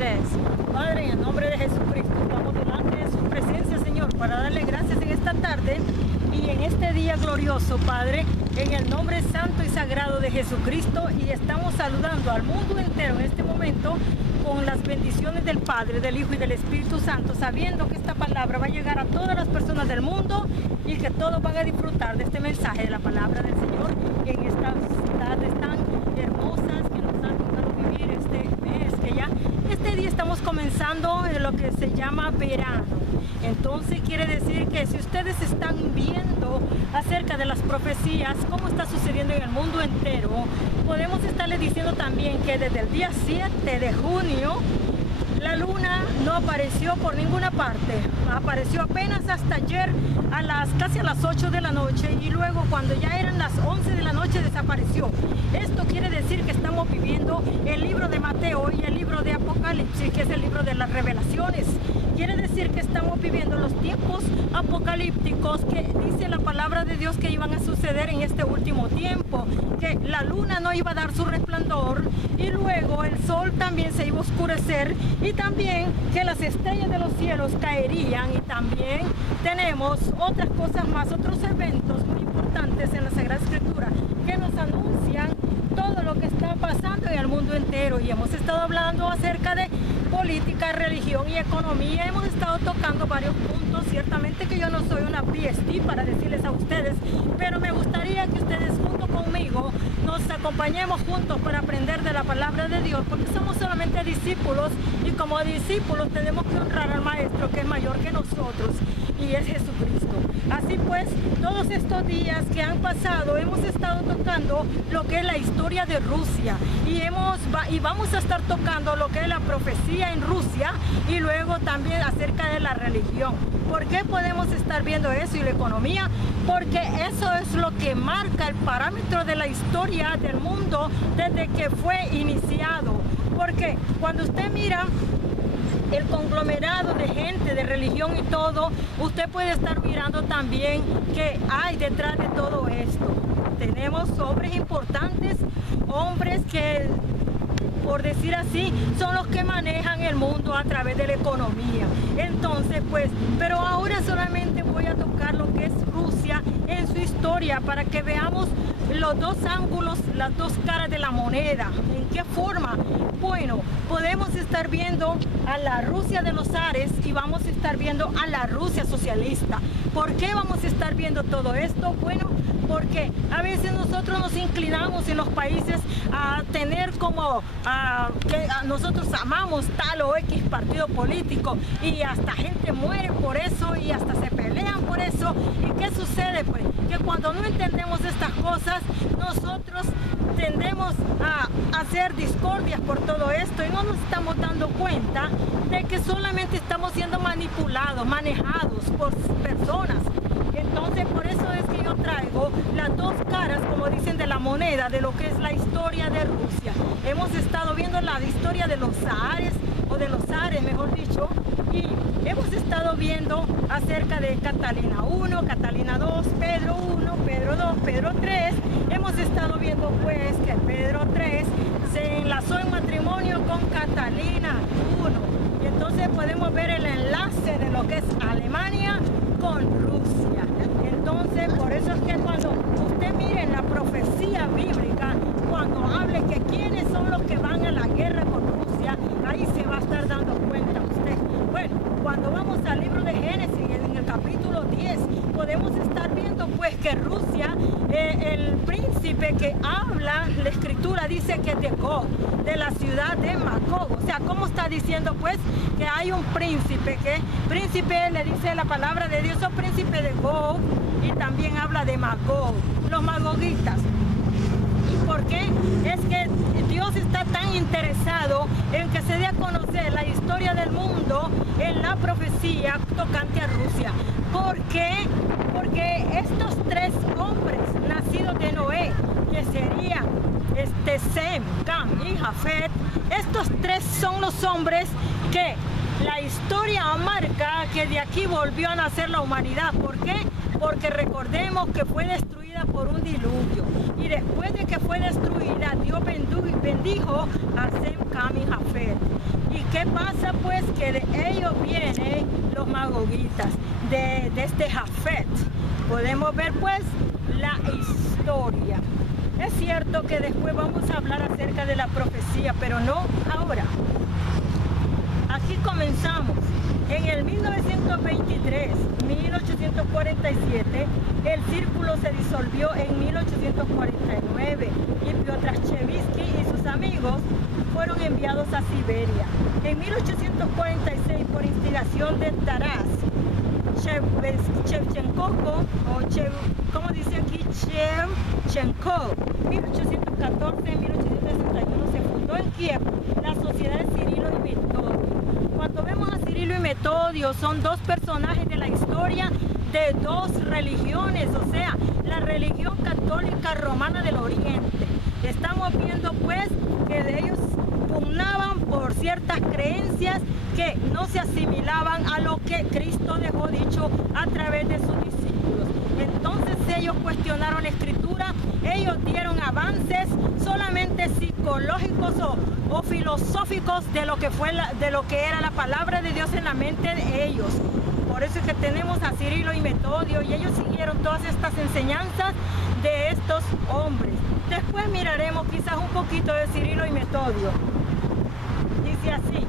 ustedes. Padre, en el nombre de Jesucristo, estamos delante de su presencia, Señor, para darle gracias en esta tarde y en este día glorioso, Padre, en el nombre santo y sagrado de Jesucristo, y estamos saludando al mundo entero en este momento con las bendiciones del Padre, del Hijo y del Espíritu Santo, sabiendo que esta palabra va a llegar a todas las personas del mundo y que todos van a disfrutar de este mensaje de la palabra del Señor en estas tardes tan hermosas que nos han tocado vivir este mes, que ya este día estamos comenzando en lo que se llama verano. Entonces quiere decir que si ustedes están viendo acerca de las profecías, cómo está sucediendo en el mundo entero, podemos estarles diciendo también que desde el día 7 de junio la luna no apareció por ninguna parte, apareció apenas hasta ayer casi a las 8 de la noche, y luego cuando ya eran las 11 de la noche desapareció. Esto quiere decir que estamos viviendo el libro de Mateo y el libro de Apocalipsis, que es el libro de las revelaciones. Quiere decir que estamos viviendo los tiempos apocalípticos que dice la palabra de Dios que iban a suceder en este último tiempo, que la luna no iba a dar su resplandor y luego el sol también se iba a oscurecer, y también que las estrellas de los cielos caerían, y también tenemos otras cosas más, otros eventos muy importantes en la Sagrada Escritura que nos anuncian todo lo que está pasando en el mundo entero. Y hemos estado hablando acerca de política, religión y economía. Hemos estado tocando varios puntos. Ciertamente que yo no soy una PhD para decirles a ustedes, pero me gustaría que ustedes junto conmigo nos acompañemos juntos para aprender de la palabra de Dios, porque somos solamente discípulos, y como discípulos tenemos que honrar al Maestro que es mayor que nosotros, y es Jesucristo. Así pues, todos estos días que han pasado hemos estado tocando lo que es la historia de Rusia, y vamos a estar tocando lo que es la profecía en Rusia, y luego también acerca de la religión. ¿Por qué podemos estar viendo eso y la economía? Porque eso es lo que marca el parámetro de la historia del mundo desde que fue iniciado. Porque cuando usted mira el conglomerado de gente, de religión y todo, usted puede estar mirando también que hay detrás de todo esto. Tenemos hombres importantes, hombres que, por decir así, son los que manejan el mundo a través de la economía. Entonces, pues, pero ahora solamente voy a tocar lo que es Rusia en su historia para que veamos los dos ángulos, las dos caras de la moneda. ¿En qué forma? Bueno, podemos estar viendo a la Rusia de los zares y vamos a estar viendo a la Rusia socialista. ¿Por qué vamos a estar viendo todo esto? Bueno, porque a veces nosotros nos inclinamos en los países a tener como que nosotros amamos tal o X partido político, y hasta gente muere por eso y hasta se pelean por eso. ¿Y qué sucede? Pues que cuando no entendemos estas cosas, nosotros tendemos a hacer discordias por todo esto, y no nos estamos dando cuenta de que solamente estamos siendo manipulados, manejados por personas. Entonces, por eso es que yo traigo las dos caras, como dicen, de la moneda, de lo que es la historia de Rusia. Hemos estado viendo la historia de los zares, o de los zares, mejor dicho, y hemos estado viendo acerca de Catalina 1, Catalina 2, Pedro 1, Pedro 2, Pedro 3. Hemos estado viendo pues que Pedro 3 se enlazó en matrimonio con Catalina 1. Y entonces podemos ver el enlace de lo que es Alemania con Rusia. Entonces, por eso es que cuando usted mire en la profecía bíblica, cuando hable que quiénes son los que van a la guerra con Rusia, ahí se va a estar dando cuenta usted. Bueno, cuando vamos al libro de Génesis, en el capítulo 10, podemos estar viendo pues que Rusia, el príncipe que habla, la escritura dice que es de Gog, de la ciudad de Magog. O sea, ¿cómo está diciendo pues que hay un príncipe? Que príncipe le dice la palabra de Dios, es príncipe de Gog, y también habla de Magog, los magogitas. ¿Por qué? Es que Dios está tan interesado en que se dé a conocer la historia del mundo en la profecía tocante a Rusia. ¿Por qué? Porque estos tres hombres nacidos de Noé, que serían Sem, Cam y Jafet, estos tres son los hombres que la historia marca que de aquí volvió a nacer la humanidad. ¿Por qué? Porque recordemos que fue destruida destruida por un diluvio. Y después de que fue destruida, Dios bendijo a Sem, Cam y Jafet. ¿Y qué pasa? Pues que de ellos vienen los magogitas, de este Jafet. Podemos ver pues la historia. Es cierto que después vamos a hablar acerca de la profecía, pero no ahora. Aquí comenzamos. En el 1923, 1847, el círculo se disolvió en 1849 y Piotr Chevsky y sus amigos fueron enviados a Siberia. En 1846, por instigación de Taras Shevchenko, ¿cómo dice aquí? Shevchenko, 1814-1861 se fundó en Kiev la Sociedad de Cirilo y Metodio. Cuando vemos a Cirilo y Metodio, son dos personajes de la historia de dos religiones, o sea, la religión católica romana del Oriente. Estamos viendo pues que de ellos pugnaban por ciertas creencias que no se asimilaban a lo que Cristo dejó dicho a través de sus discípulos. Entonces ellos cuestionaron la escritura, ellos dieron avances solamente psicológicos o filosóficos de lo que era la palabra de Dios en la mente de ellos. Por eso es que tenemos a Cirilo y Metodio y ellos siguieron todas estas enseñanzas de estos hombres. Después miraremos quizás un poquito de Cirilo y Metodio. Dice así: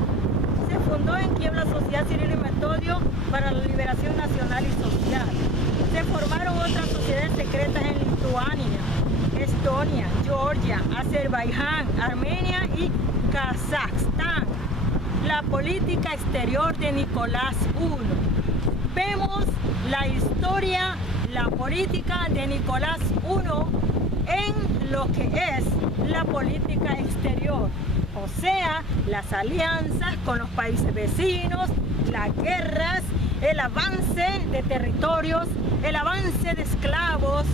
se fundó en Kiev la Sociedad Cirilo y Metodio para la liberación nacional y social. Se formaron otras sociedades secretas en Lituania, Estonia, Georgia, Azerbaiyán, Armenia y Kazajstán. La política exterior de Nicolás I. Vemos la historia, la política de Nicolás I en lo que es la política exterior. O sea, las alianzas con los países vecinos, las guerras, el avance de territorios, el avance de esclavos,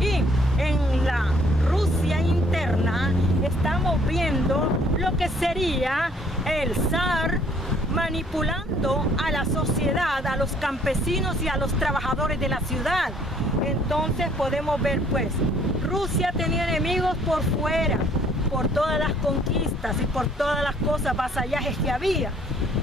y en la Rusia interna estamos viendo lo que sería el zar manipulando a la sociedad, a los campesinos y a los trabajadores de la ciudad. Entonces podemos ver pues, Rusia tenía enemigos por fuera, por todas las conquistas y por todas las cosas, vasallajes que había.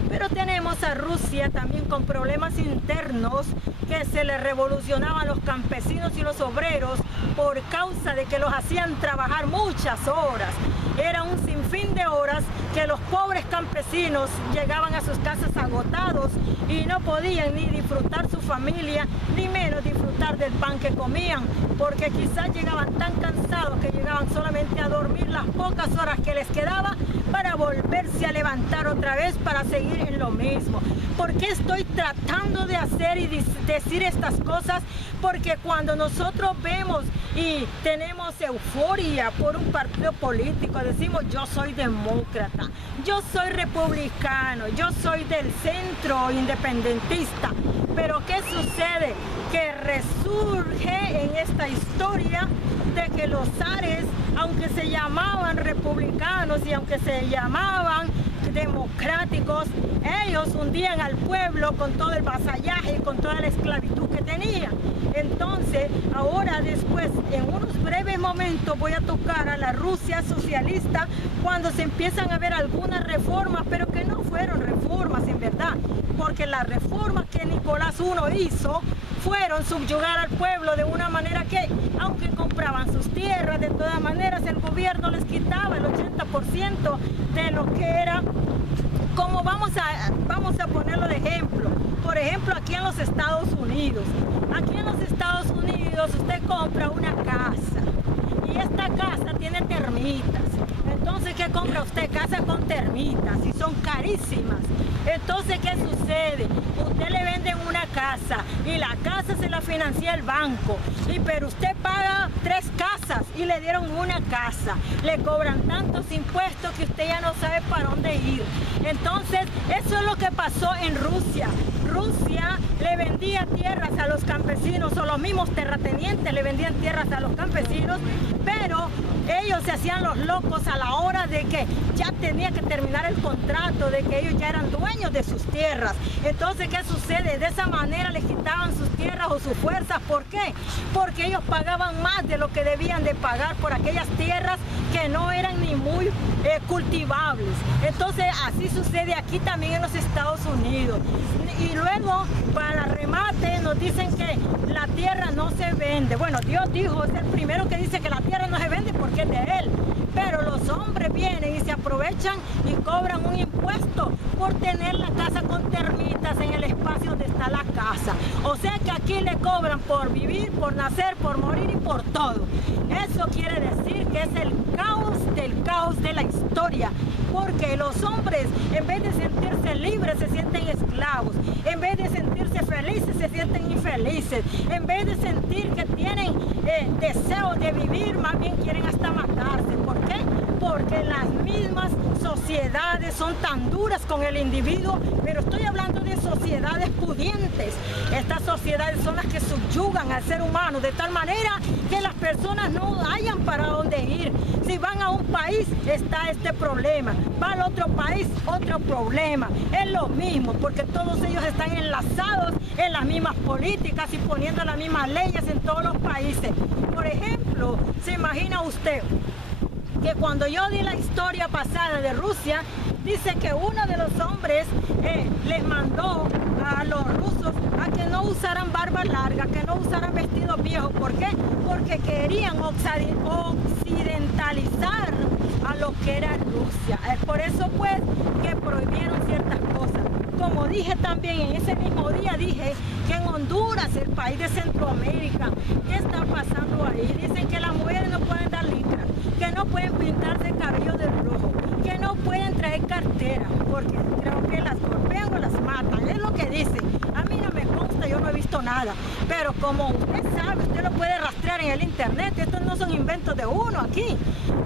Pero tenemos a Rusia también con problemas internos que se le revolucionaban los campesinos y los obreros por causa de que los hacían trabajar muchas horas. Era un sinfín de horas que los pobres campesinos llegaban a sus casas agotados y no podían ni disfrutar su familia, ni menos disfrutar del pan que comían, porque quizás llegaban tan cansados que llegaban solamente a dormir las pocas horas que les quedaba para volverse a levantar otra vez para seguir en lo mismo. ¿Por qué estoy tratando de hacer y decir estas cosas? Porque cuando nosotros vemos y tenemos euforia por un partido político, decimos yo soy demócrata, yo soy republicano, yo soy del centro independentista. Pero ¿qué sucede? Que resurge en esta historia de que los zares, aunque se llamaban republicanos y aunque se llamaban democráticos, ellos hundían al pueblo con todo el vasallaje y con toda la esclavitud que tenían. Entonces, ahora después, en unos breves momentos, voy a tocar a la Rusia socialista cuando se empiezan a ver algunas reformas, pero que no fueron reformas en verdad, porque las reformas que Nicolás I hizo fueron subyugar al pueblo de una manera que, aunque compraban sus tierras, de todas maneras el gobierno les quitaba el 80% de lo que era. Como vamos a ponerlo de ejemplo, por ejemplo aquí en los Estados Unidos. Aquí en los Estados Unidos usted compra una casa y esta casa tiene termitas. Entonces, ¿qué compra usted? Casa con termitas y son carísimas. Entonces, ¿qué sucede? Usted le venden una casa y la casa se la financia el banco, pero usted paga 3 casas y le dieron una casa. Le cobran tantos impuestos que usted ya no sabe para dónde ir. Entonces, eso es lo que pasó en Rusia. Rusia le vendía tierras a los campesinos, o los mismos terratenientes le vendían tierras a los campesinos, pero ellos se hacían los locos a la hora de que ya tenía que terminar el contrato, de que ellos ya eran dueños de sus tierras. Entonces, ¿qué sucede? De esa manera manera les quitaban sus tierras o sus fuerzas. ¿Por qué? Porque ellos pagaban más de lo que debían de pagar por aquellas tierras que no eran ni muy cultivables. Entonces así sucede aquí también en los Estados Unidos. Y luego, para remate, nos dicen que la tierra no se vende. Bueno, Dios dijo, es el primero que dice que la tierra no se vende porque es de Él. Pero los hombres vienen y se aprovechan y cobran un impuesto por tener la casa con termitas en el espacio donde está la casa. O sea que aquí le cobran por vivir, por nacer, por morir y por todo. Eso quiere decir que es el caos del caos de la historia. Porque los hombres, en vez de sentirse libres, se sienten esclavos. En vez de sentirse felices, se sienten infelices. En vez de sentir que tienen deseo de vivir, más bien quieren hasta matarse. ¿Por qué? Porque las mismas sociedades son tan duras con el individuo, pero estoy hablando de sociedades pudientes. Estas sociedades son las que subyugan al ser humano de tal manera que las personas no hayan para dónde ir. Si van a un país, está este problema. Va al otro país, otro problema. Es lo mismo, porque todos ellos están enlazados en las mismas políticas y poniendo las mismas leyes en todos los países. Por ejemplo, ¿se imagina usted que cuando yo di la historia pasada de Rusia, dice que uno de los hombres les mandó a los rusos a que no usaran barba larga, que no usaran vestidos viejos? ¿Por qué? Porque querían occidentalizar a lo que era Rusia. Es por eso pues que prohibieron ciertas cosas. Como dije también en ese mismo día, dije que en Honduras, el país de Centroamérica, ¿qué está pasando ahí? Dicen que las mujeres no pueden dar licra, que no pueden pintarse el cabello de rojo, que no pueden traer cartera, porque creo que las golpean o las matan. Es lo que dicen. A mí no me consta, yo no he visto nada. Pero como usted sabe, usted lo puede rastrear en el internet. Estos no son inventos de uno aquí.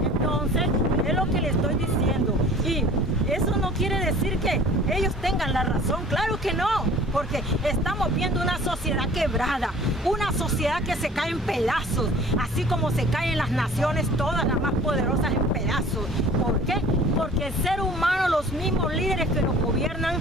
Entonces, es lo que le estoy diciendo. Y eso no quiere decir que ellos tengan la razón. Claro que no, porque estamos viendo una sociedad quebrada, una sociedad que se cae en pedazos, así como se caen las naciones todas las más poderosas en pedazos. ¿Por qué? Porque el ser humano, los mismos líderes que nos gobiernan,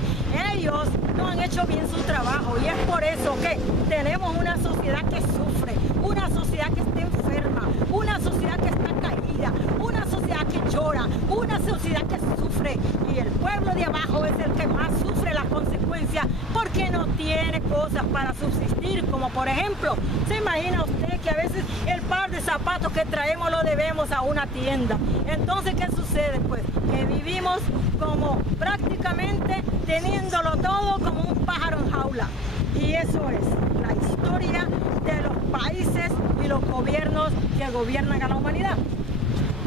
ellos no han hecho bien su trabajo, y es por eso que tenemos una sociedad que sufre, una sociedad que está enferma, una sociedad que está caída, una sociedad que llora, una sociedad que sufre, y el pueblo de abajo es el que más sufre las consecuencias porque no tiene cosas para subsistir, como por ejemplo, ¿se imagina usted que a veces el par de zapatos que traemos lo debemos a una tienda? Entonces, ¿qué sucede? Pues que vivimos como prácticamente teniéndolo todo como un pájaro en jaula. Y eso es la historia de los países y los gobiernos que gobiernan a la humanidad.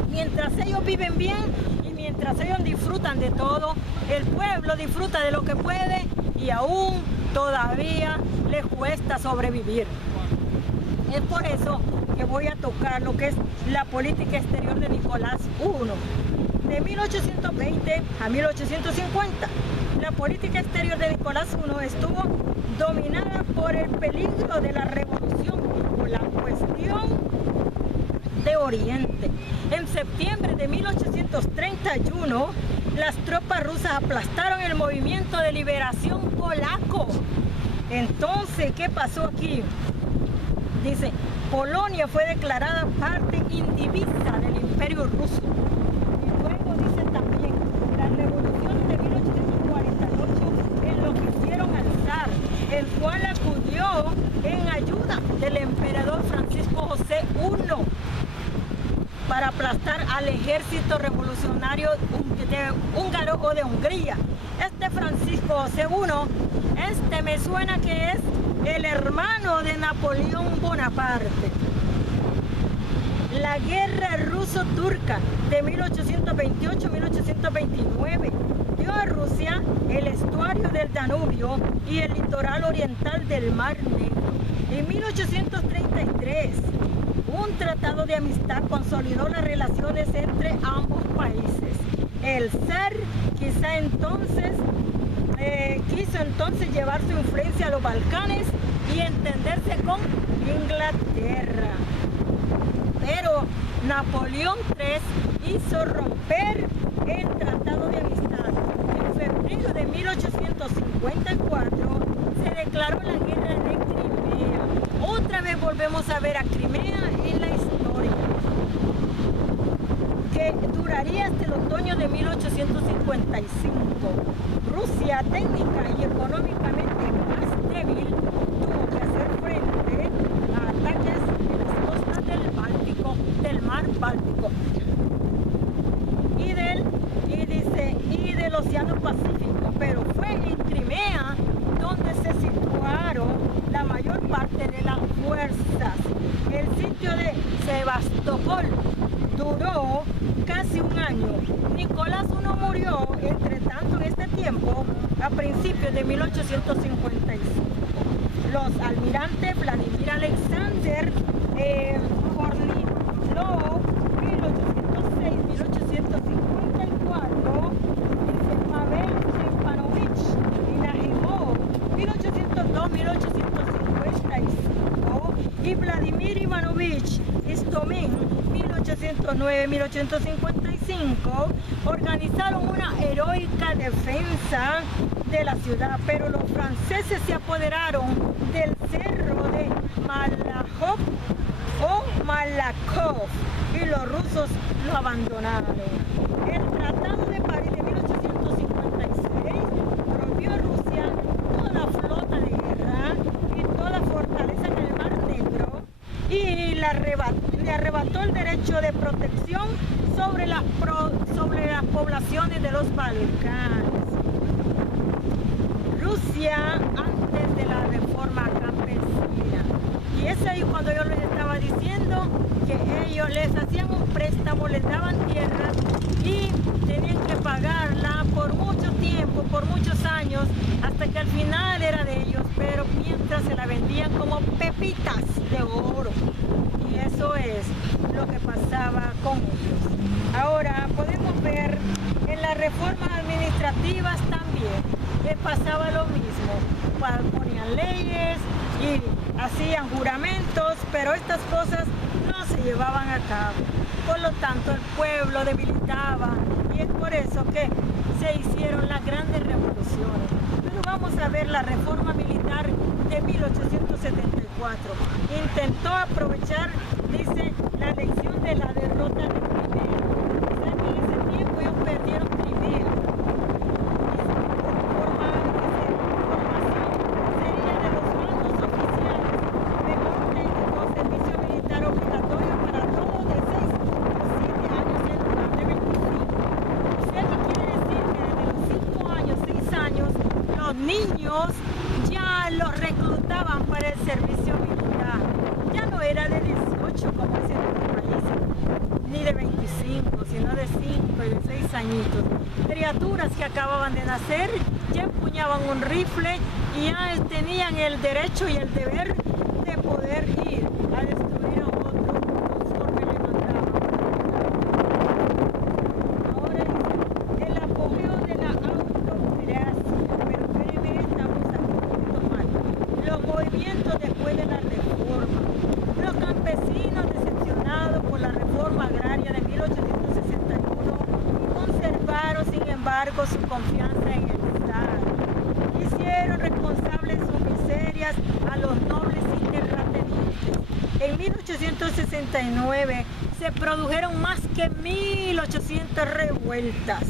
Mientras ellos viven bien y mientras ellos disfrutan de todo, el pueblo disfruta de lo que puede y aún todavía les cuesta sobrevivir. Es por eso que voy a tocar lo que es la política exterior de Nicolás I, de 1820 a 1850. La política exterior de Nicolás I estuvo dominada por el peligro de la revolución o la cuestión de Oriente. En septiembre de 1831, las tropas rusas aplastaron el movimiento de liberación polaco. Entonces, ¿qué pasó aquí? Dice, Polonia fue declarada parte indivisa del Imperio Ruso. Y luego dice también, las revoluciones de 1848 enloquecieron al zar, el cual acudió en ayuda del emperador Francisco José I para aplastar al ejército revolucionario húngaro o de Hungría. Este Francisco José I, me suena que es el hermano de Napoleón Bonaparte. La guerra ruso-turca de 1828-1829 dio a Rusia el estuario del Danubio y el litoral oriental del Mar Negro. En 1833, un tratado de amistad consolidó las relaciones entre ambos países. El zar quiso entonces llevar su influencia a los Balcanes y entenderse con Inglaterra. Pero Napoleón III hizo romper el tratado de amistad. En febrero de 1854 se declaró la guerra de Crimea. Otra vez volvemos a ver a Crimea en la historia, que duraría hasta el otoño de 1855. Rusia, técnica y económicamente más débil, tuvo que hacer frente a ataques en las costas del mar Báltico y del Océano Pacífico, pero fue en Crimea donde se situaron la mayor parte de las fuerzas. El sitio de Sebastopol duró casi un año. Nicolás I murió, entre tanto, en este tiempo, a principios de 1855. Los almirantes Vladimir Alexander Kornilov, 1806-1854, Pavel Stepanovich y Najímov, 1802-1855, y Vladimir Ivanovich Istomin, 1809-1855, organizaron una heroica defensa de la ciudad, pero los franceses se apoderaron del cerro de Malakoff y los rusos lo abandonaron. El Tratado de París de 1856 prohibió a Rusia toda la flota de guerra y toda fortaleza en el Mar Negro y le arrebató el derecho de protección sobre las poblaciones de los Balcanes. Rusia antes de la reforma campesina. Y es ahí cuando yo les estaba diciendo que ellos les hacían un préstamo, les daban tierras y tenían que pagarla por mucho tiempo, por muchos años, hasta que al final era de ellos, pero mientras se la vendían como pepitas de oro. Y eso es lo que pasaba con ellos. Ahora podemos ver en las reformas administrativas también que pasaba lo mismo. Ponían leyes y hacían juramentos, pero estas cosas no se llevaban a cabo. Por lo tanto, el pueblo debilitaba y es por eso que se hicieron las grandes revoluciones. Pero vamos a ver la reforma militar de 1874. Intentó aprovechar, dice, la lección de la derrota de Crimea. O sea que en ese tiempo ellos perdieron Crimea. Niños ya los reclutaban para el servicio militar. Ya no era de 18 como es en otros países, ni de 25, sino de 5 y de 6 añitos. Criaturas que acababan de nacer ya empuñaban un rifle y ya tenían el derecho y el deber de poder ir a destruir a otro conforme le mandaban. Ahora dice, el apogeo de la autocracia. Los movimientos después de la reforma. Los campesinos, decepcionados por la reforma agraria de 1861, conservaron sin embargo su confianza en el Estado. Hicieron responsables sus miserias a los nobles y terratenientes. En 1869 se produjeron más que 1800 revueltas.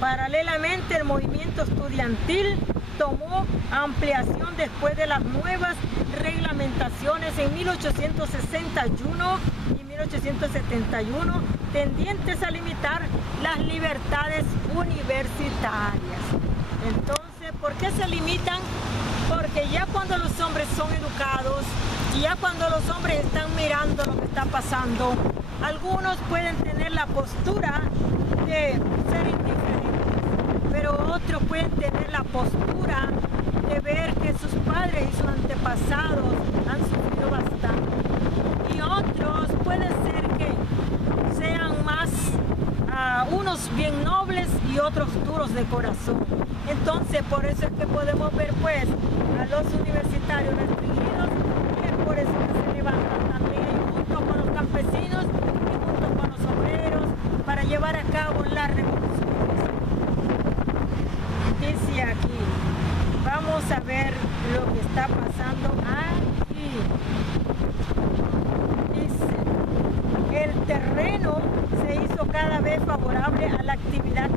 Paralelamente, el movimiento estudiantil tomó ampliación después de las nuevas reglamentaciones en 1861 y 1871, tendientes a limitar las libertades universitarias. Entonces, ¿por qué se limitan? Porque ya cuando los hombres son educados y ya cuando los hombres están mirando lo que está pasando, algunos pueden tener la postura de ser indiferentes, pero otros pueden tener la postura de ver que sus padres y sus antepasados han sufrido bastante. Y otros puede ser que sean más unos bien nobles y otros duros de corazón. Entonces, por eso es que podemos ver pues a los universitarios restringidos, y es por eso que se levantan también junto con los campesinos y junto con los obreros para llevar a cabo las revoluciones. Dice aquí, vamos a lo que está pasando aquí. Dice, el terreno se hizo cada vez favorable a la actividad